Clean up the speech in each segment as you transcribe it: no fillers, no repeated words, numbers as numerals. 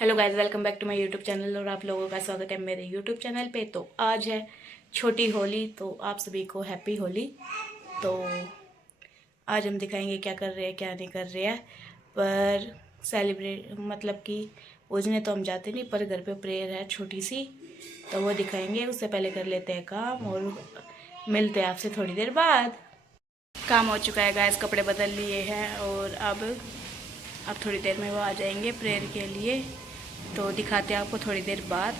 Hello guys, welcome back to my YouTube channel और आप लोगों का स्वागत है मेरे यूट्यूब चैनल पे। तो आज है छोटी होली, तो आप सभी को हैप्पी होली। तो आज हम दिखाएंगे क्या कर रहे हैं क्या नहीं कर रहे हैं, पर सेलिब्रेट मतलब कि पूजने तो हम जाते नहीं, पर घर पे प्रेयर है छोटी सी, तो वो दिखाएंगे। उससे पहले कर लेते हैं काम और मिलते हैं आपसे थोड़ी देर बाद। काम हो चुका है गाइस, कपड़े बदल लिए हैं और अब थोड़ी देर में वो आ जाएंगे प्रेयर के लिए, तो दिखाते हैं आपको थोड़ी देर बाद।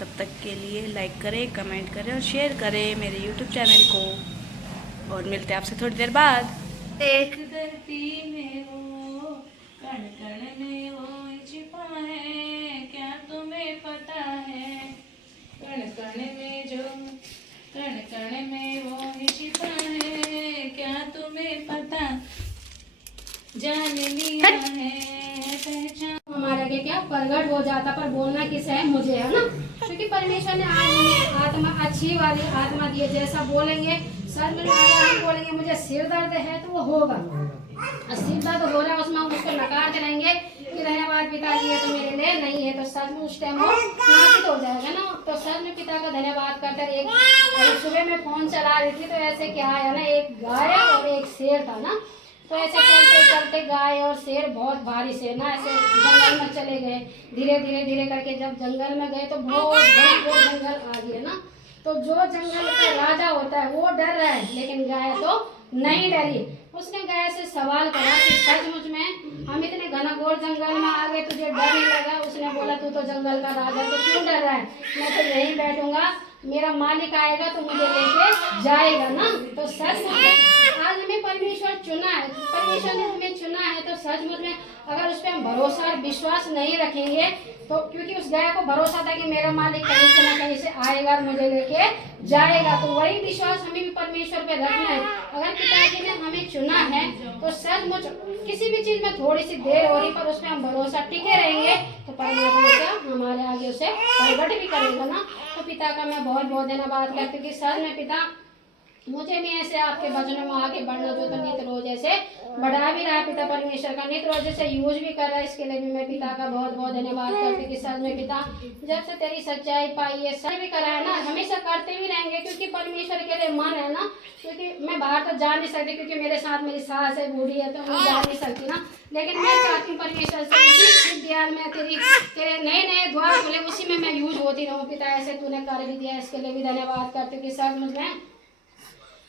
तब तक के लिए लाइक करें, कमेंट करें और शेयर करें मेरे यूट्यूब चैनल को, और मिलते हैं आपसे थोड़ी देर बाद। एक धरती में वो कण कण में वो छिपा है, क्या तुम्हें पता है? कण कण में जो कण कण में वो छिपा है, क्या तुम्हें पता? जान लिया है पहचान। हमारे आगे क्या प्रगट हो जाता, पर बोलना किसे है? मुझे, है ना। क्योंकि परमेश्वर ने आज हमें आत्मा, अच्छी वाली आत्मा दी है। जैसा बोलेंगे सर में, अगर हम बोलेंगे मुझे सिर दर्द है तो वो होगा, और सिर दर्द हो रहा है उसमें हम उसको नकारते रहेंगे कि धन्यवाद पिताजी है तो मेरे लिए नहीं है, तो सच में उस टाइम वो नाशित हो जाएगा ना। तो सच में पिता का धन्यवाद करते। एक सुबह में फोन चला रही थी, तो ऐसे क्या है ना, एक गाय और एक शेर था ना। तो ऐसे चलते चलते गाय और शेर, बहुत भारी शेर ना, ऐसे जंगल में चले गए। धीरे धीरे धीरे करके जब जंगल में गए तो बहुत बड़ा जंगल आ गया ना। तो जो जंगल का राजा होता है वो डर रहा है, लेकिन गाय तो नहीं डरी। उसने गाय से सवाल करा कि सचमुच में हम इतने घनघोर जंगल में आ गए, तुझे डर नहीं लगा? उसने बोला तू तो जंगल का राजा, तो क्यों डर रहा है? मैं तो यहीं बैठूंगा, मेरा मालिक आएगा तो मुझे लेके जाएगा ना। तो सचमुच में आज हमें परमेश्वर चुना है, परमेश्वर ने हमें चुना है, तो सचमुच में अगर उस पर हम भरोसा और विश्वास नहीं रखेंगे, तो क्योंकि उस गाय को भरोसा था कि मेरा मालिक कहीं से ना कहीं से आएगा और मुझे लेके जाएगा, तो वही विश्वास हमें भी परमेश्वर पे रखना है। अगर पिताजी ने हमें चुना है तो सचमुच किसी भी चीज में थोड़ी सी देर हो रही, पर उसमें हम भरोसा टिके रहेंगे तो परमेश्वर क्या हमारे आगे उसे प्रगट भी करेगा ना। तो पिता का मैं बहुत बहुत धन्यवाद करती हूँ कि सच में पिता मुझे भी ऐसे आपके वचनों में आगे बढ़ना जो तो नित रोज ऐसे बढ़ा भी रहा है। पिता परमेश्वर का नित रोज ऐसे यूज भी कर रहा है, इसके लिए भी मैं पिता का बहुत बहुत धन्यवाद करती कि सच में पिता जब से तेरी सच्चाई पाई है, सच भी करा है ना, हमेशा करते भी रहेंगे, क्योंकि परमेश्वर के लिए मन है ना। क्योंकि मैं बाहर तो जा नहीं सकती, क्योंकि मेरे साथ मेरी सास है, बूढ़ी है, तो मैं जा नहीं सकती ना। लेकिन मैं चाहती हूँ परमेश्वर से इसी विद्यालय में तेरे नए नए द्वार खुले, उसी में मैं यूज होती रहूँ। पिता ऐसे तूने कर भी दिया, इसके लिए भी धन्यवाद करती हूँ कि सच मुझमें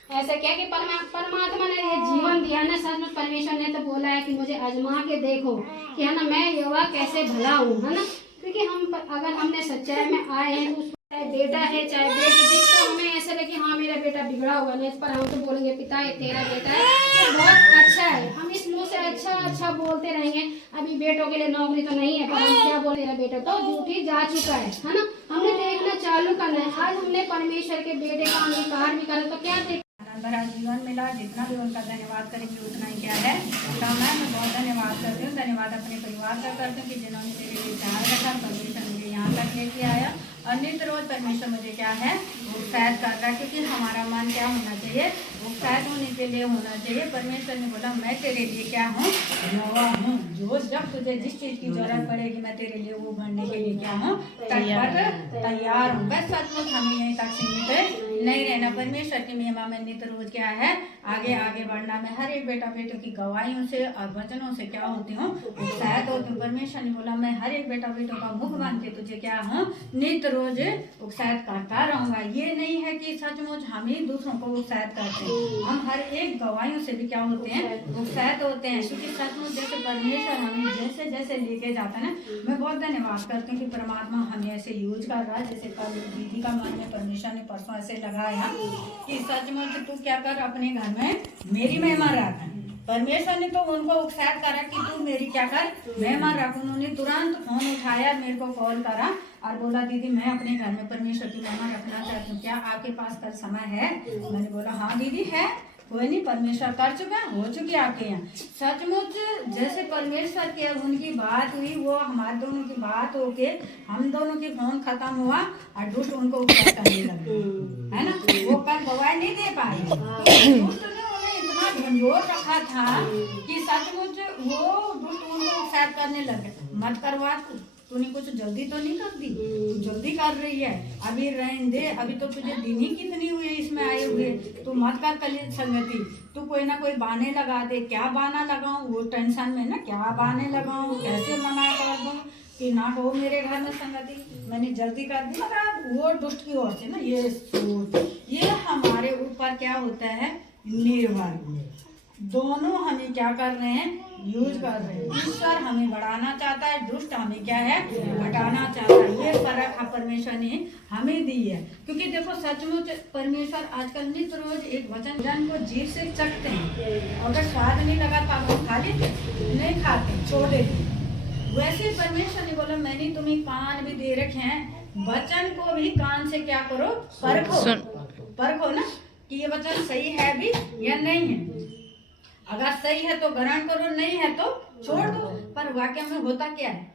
ऐसा क्या कि परमात्मा ने ये जीवन दिया ना। सच में परमेश्वर ने तो बोला है कि मुझे आजमा के देखो कि है ना मैं यहोवा कैसे भला हूँ, है ना। क्योंकि हम अगर हमने सच्चाई में आए हैं, तो चाहे बेटा है चाहे बेटी, जिसको हमें ऐसा लगे कि हाँ मेरा बेटा बिगड़ा हुआ नहीं, इस पर हम तो बोलेंगे पिता ये तेरा बेटा है, ये बहुत अच्छा है। हम इस मुँह से अच्छा अच्छा बोलते रहेंगे। अभी बेटों के लिए नौकरी तो नहीं है, पर हम क्या बोल, तेरा बेटा तो ड्यूटी जा चुका है ना। हमने देखना चालू करना है। आज हमने परमेश्वर के बेटे का अंगीकार भी करा, तो क्या देख भरा जीवन मिला, जितना भी उनका धन्यवाद करेंगे उतना ही क्या है तो मैं बहुत धन्यवाद करती हूँ। धन्यवाद अपने परिवार का करती हूँ कि जिन्होंने मेरे लिए ध्यान रखा, परमेश्वर मुझे यहाँ तक लेके आया, और नित रोज परमेश्वर मुझे क्या है उत्साहित कर रहा है। क्योंकि हमारा मन क्या होना चाहिए, उत्साहित होने के लिए होना चाहिए। परमेश्वर ने बोला मैं तेरे लिए क्या हूँ, नवा हूँ, जो जब तुझे जिस चीज़ की जरूरत पड़ेगी मैं तेरे लिए वो भरने के लिए क्या हूँ, तैयार हूँ। बस सचमुच हमें यहीं तक सीमित नहीं रहना। परमेश्वर की महिमा में नित रोज क्या है आगे आगे बढ़ना। मैं हर एक बेटा बेटों की गवाहियों से और वचनों से क्या होती हूँ, उत्साहित होती हूँ। परमेश्वर ने बोला मैं हर एक बेटा बेटों का मुख बन के तुझे क्या हूँ, नित रोज उत्साहित करता रहूंगा। ये नहीं है कि सचमुच हम ही दूसरों को उत्साहित करते हैं, हम हर एक गवाहियों से भी क्या होते हैं, उत्साहित होते हैं। क्योंकि सचमुच जैसे परमेश्वर हमें जैसे जैसे लेके जाता है ना, मैं बहुत धन्यवाद करती हूँ कि परमात्मा हमें ऐसे यूज कर रहा है। जैसे कल दीदी का मन में परमेश्वर ने परसों ऐसे लगाया कि सचमुच तू क्या कर अपने घर में मेरी मेहमान रख। परमेश्वर ने तो उनको उत्साहित करा कि तू मेरी क्या कर मेहमान रख। उन्होंने तुरंत फोन उठाया, मेरे को कॉल करा और बोला दीदी मैं अपने घर में परमेश्वर की मेहमान रखना चाहती हूँ, क्या आपके पास कल समय है? मैंने बोला हाँ दीदी है, कोई नहीं, परमेश्वर कर चुका, हो चुकी आपके यहाँ। सचमुच जैसे परमेश्वर के उनकी बात हुई, वो हमारे दोनों की बात होके हम दोनों की फोन खत्म हुआ और दुष्ट उनको उत्साहित करने लगे, है ना। वो कल गवाही नहीं दे पाए, दुष्ट ने उन्हें इतना झंझोर रखा था कि सचमुच वो दुष्ट उनको उत्साहित करने लगे, मत करवा तूने कुछ जल्दी तो नहीं कर दी? तू जल्दी कर रही है, अभी रहने दे, अभी तो तुझे दिन ही कितनी हुई है इसमें आए हुए, तू मत कर कली संगति, तू कोई ना कोई बहाने लगा दे। क्या बहाना लगाऊं, वो टेंशन में ना, क्या बहाने लगाऊं, कैसे मना कर दूं कि ना हो मेरे घर में संगति। मैंने जल्दी कर दी, मगर वो दुष्ट की ओर से ना ये सोच, ये हमारे ऊपर क्या होता है, निर्भर। दोनों हमें क्या कर रहे हैं, यूज कर रहे हैं। ईश्वर हमें बढ़ाना चाहता है, दुष्ट हमें क्या है, घटाना चाहता है। ये फर्क परमेश्वर ने हमें दी है। क्योंकि देखो सचमुच परमेश्वर आजकल नित्य रोज एक वचन को जीभ से चखते हैं, अगर स्वाद नहीं लगा तो आप खा लेते, नहीं खाते, छोड़ देते। वैसे परमेश्वर ने बोला मैंने तुम्हें कान भी दे रखे हैं, वचन को भी कान से क्या करो, परखो ना कि ये वचन सही है भी या नहीं है। अगर सही है तो ग्रहण करो, नहीं है तो छोड़ दो। पर वाकई में होता क्या है,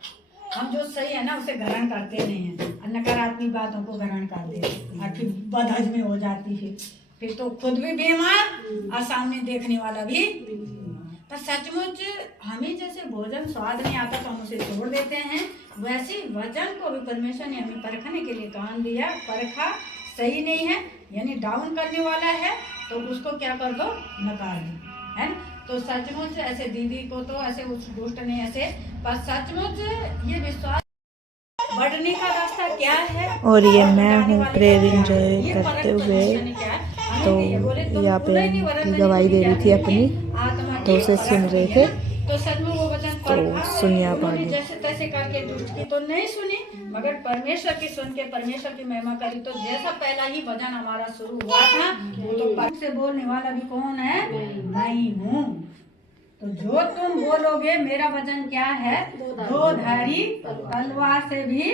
हम जो सही है ना उसे ग्रहण करते नहीं है, नकारात्मक बातों को ग्रहण कर देते और फिर बदहजमी हो जाती है, फिर तो खुद भी बीमार और सामने देखने वाला भी। पर सचमुच हमें जैसे भोजन स्वाद नहीं आता तो हम उसे छोड़ देते हैं, वैसे वचन को भी परमेश्वर ने हमें परखने के लिए कान दिया। परखा, सही नहीं है यानी डाउन करने वाला है तो उसको क्या कर दो, नकार दो, है ना। तो सचमुच ऐसे दीदी को तो ऐसे उस दुष्ट ने ऐसे, पर सचमुच ये विश्वास बढ़ने का रास्ता क्या है। और ये मैं हूँ प्रेयर एंजॉय करते हुए, तो यहाँ पे गवाही दे रही थी अपनी, तो उसे सुन रहे थे। तो सचमुच वो वचन तो सुनिए आप आगे। जैसे तैसे करके दुष्ट की तो नहीं सुनी, मगर परमेश्वर की सुन के परमेश्वर की महिमा करी। तो जैसा पहला ही भजन हमारा शुरू हुआ था, वो तो पग से बोलने वाला भी कौन है, मैं हूँ। तो जो तुम बोलोगे मेरा वचन क्या है, दो धारी तलवार से भी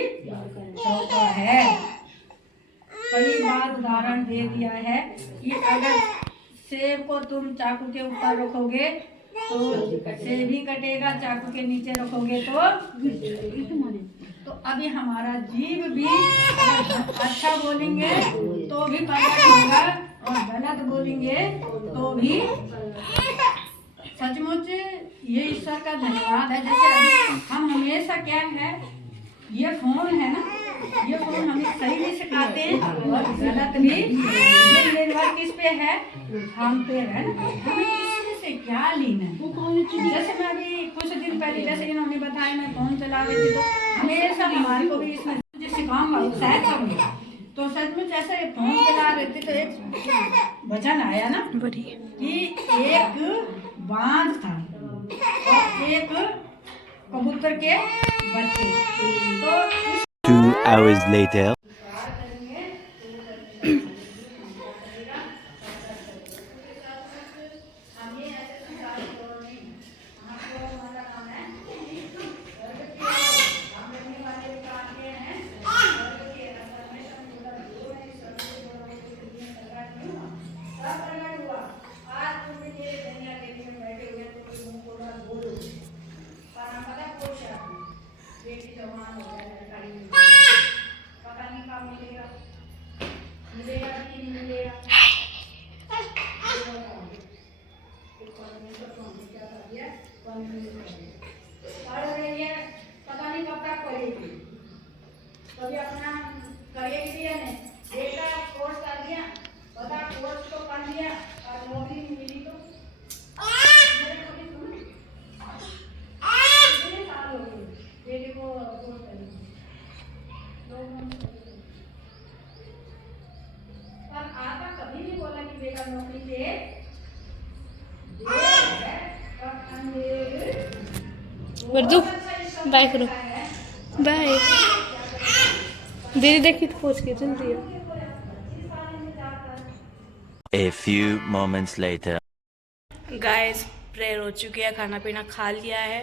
चौका है। कई बार उदाहरण दे दिया है कि अगर सेब को तुम चाकू के ऊपर रखोगे तो सेब ही कटेगा, चाकू के नीचे रखोगे तो अभी हमारा जीव भी अच्छा बोलेंगे तो भी प्रकट होगा और गलत बोलेंगे तो भी। सचमुच ये ईश्वर का धन्यवाद है। जैसे अभी हम हमेशा क्या है, ये फोन है ना, ये फोन हमें सही भी सिखाते हैं और गलत भी। ये निर्भर किस पे है, हम पे है ना, हमें किसी से क्या लेना है। जैसे मैं अभी कुछ दिन पहले जैसे इन्होंने बताया मैं फोन चला रही थी, तो हमेशा हमारे को भी इसमें मुझे सिखाऊंगा, उत्साहित करूंगा। तो सचमुच ऐसे फोन चला रही थी तो एक वचन आया ना कि एक बांध था और एक कबूतर के बच्चे। तो 2 hours later. पता नहीं कब तक पढ़ेगी, कभी अपना करेगी या नहीं। बेटा कोर्स कर दिया, बता कोर्स तो कर लिया और नौकरी मिली तो मेरे को भी सुनो, कितने साल हो गए बेटे को कोर्स करने पर आका कभी नहीं बोला कि बेटा नौकरी पे वर्दू बाय करो, बाय। दीदी देखी तो पहुंच के जल्दी। A few moments later. Guys prayer हो चुकी है, खाना पीना खा लिया है,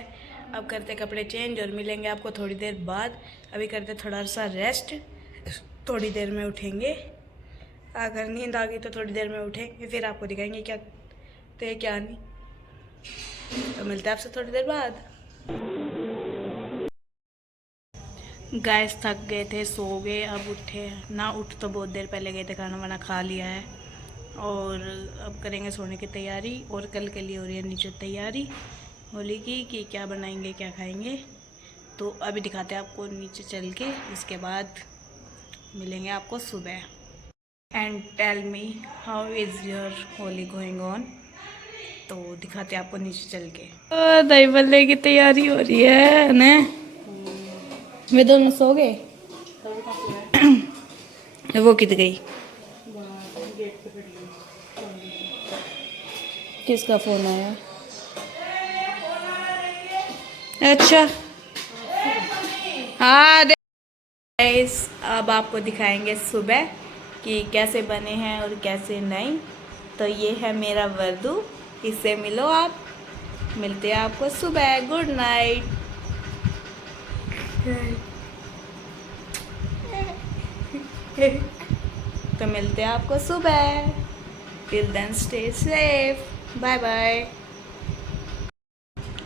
अब करते कपड़े चेंज और मिलेंगे आपको थोड़ी देर बाद। अभी करते थोड़ा सा रेस्ट, थोड़ी देर में उठेंगे। अगर नींद आ गई तो थोड़ी देर में उठेंगे, फिर आपको दिखाएंगे क्या तो क्या नहीं। तो मिलते हैं आपसे थोड़ी देर बाद। गाइस थक गए थे, सो गए, अब उठे ना, उठ तो बहुत देर पहले गए थे, खाना वाना खा लिया है और अब करेंगे सोने की तैयारी। और कल के लिए हो रही है नीचे तैयारी होली की कि क्या बनाएंगे क्या खाएंगे। तो अभी दिखाते हैं आपको नीचे चल के, इसके बाद मिलेंगे आपको सुबह। And tell me how is your Holi going on. तो दिखाते हैं आपको नीचे चल के। दही बल्ले की तैयारी हो रही है ना। वे दोनों सो गए। वो किधर गई? किसका फोन आया? अच्छा हाँ गाइस, अब आपको दिखाएंगे सुबह कि कैसे बने हैं और कैसे नहीं। तो ये है मेरा वर्दू, इससे मिलो आप। मिलते हैं आपको सुबह। Good night. तो मिलते हैं आपको सुबह। Till then stay safe. Bye bye.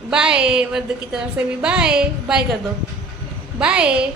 Bye. वर्दू की तरफ से भी बाय बाय कर दो। बाय।